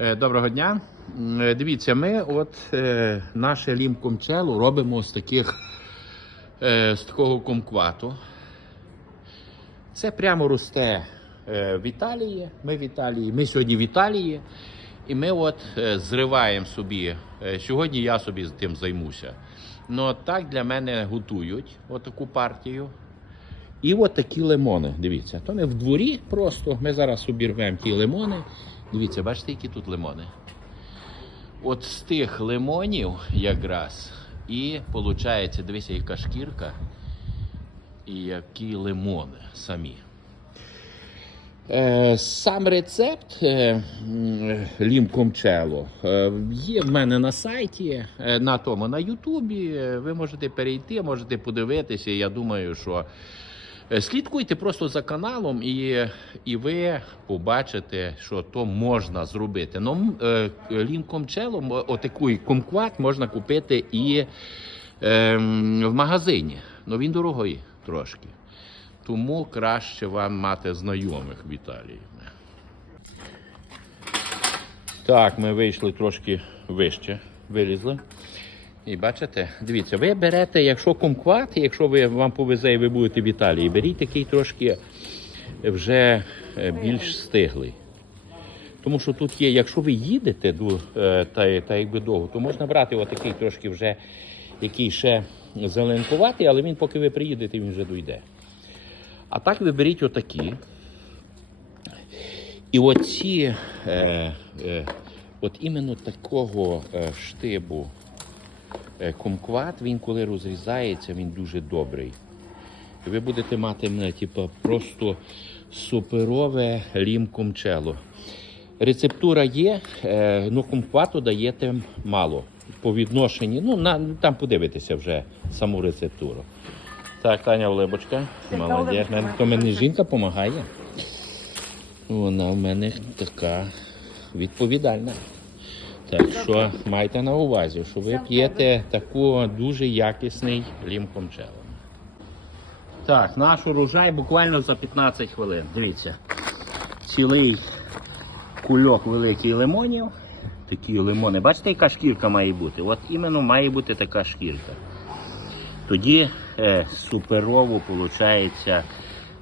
Е, Доброго дня. Е, Дивіться, ми от е, наше лімкомчело робимо з таких е, з такого комквату. Це прямо росте в Італії. Ми в Італії. Ми сьогодні в Італії. І ми от зриваємо собі. Сьогодні я собі тим займуся. Ну так для мене готують отаку партію. І от такі лимони. Дивіться, то ми в дворі просто. Ми зараз обірвемо ті лимони. Дивіться, бачите, які тут лимони. От з тих лимонів якраз і виходить, дивіться, яка шкірка і які лимони самі. Е, Сам рецепт е, лімкомчело е, є в мене на сайті, на тому на Ютубі. Ви можете перейти, можете подивитися. Я думаю, що слідкуйте просто за каналом, і, і ви побачите, що то можна зробити. Ну, е, лімкомчело, отакий комкват можна купити і е, в магазині. Ну він дорогий трошки. Тому краще вам мати знайомих в Італії. Так, ми вийшли трошки вище, вилізли. І бачите, дивіться, ви берете, якщо комкват, якщо ви вам повезе і ви будете в Італії, беріть такий трошки вже е, більш стиглий. Тому що тут є, якщо ви їдете до, е, та, та якби довго, то можна брати отакий трошки вже, який ще зеленкуватий, але він, поки ви приїдете, він вже дойде. А так ви беріть отакі. І оці, е, е, от іменно такого е, штибу е, комкват, він коли розрізається, він дуже добрий. Ви будете мати мене, типу, просто суперове лімкомчело. Рецептура є, е, ну комквату даєте мало. По відношенні, ну на, там подивитися вже саму рецептуру. Так, Таня Олебочка, молодець. То мені жінка допомагає. Вона в мене така відповідальна. Так що майте на увазі, що ви п'єте таку дуже якісний лімкомчело. Так, наш урожай буквально за 15 хвилин. Дивіться. Цілий кульок великий лимонів. Такі лимони. Бачите, яка шкірка має бути? От іменно має бути така шкірка. Тоді е, суперово виходить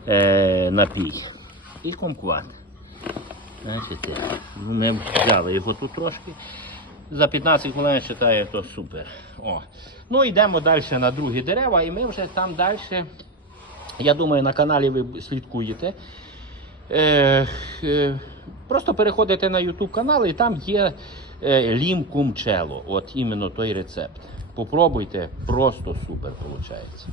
е, напій. І комкват. Бачите, ми взяли його тут трошки. За 15 хвилин вважаю, то супер. О. Ну йдемо далі на другі дерева, і ми вже там далі. Я думаю, на каналі ви слідкуєте. Е, е, просто переходите на YouTube канал і там є е, лімкумчело. От іменно той рецепт. Попробуйте, просто супер виходить.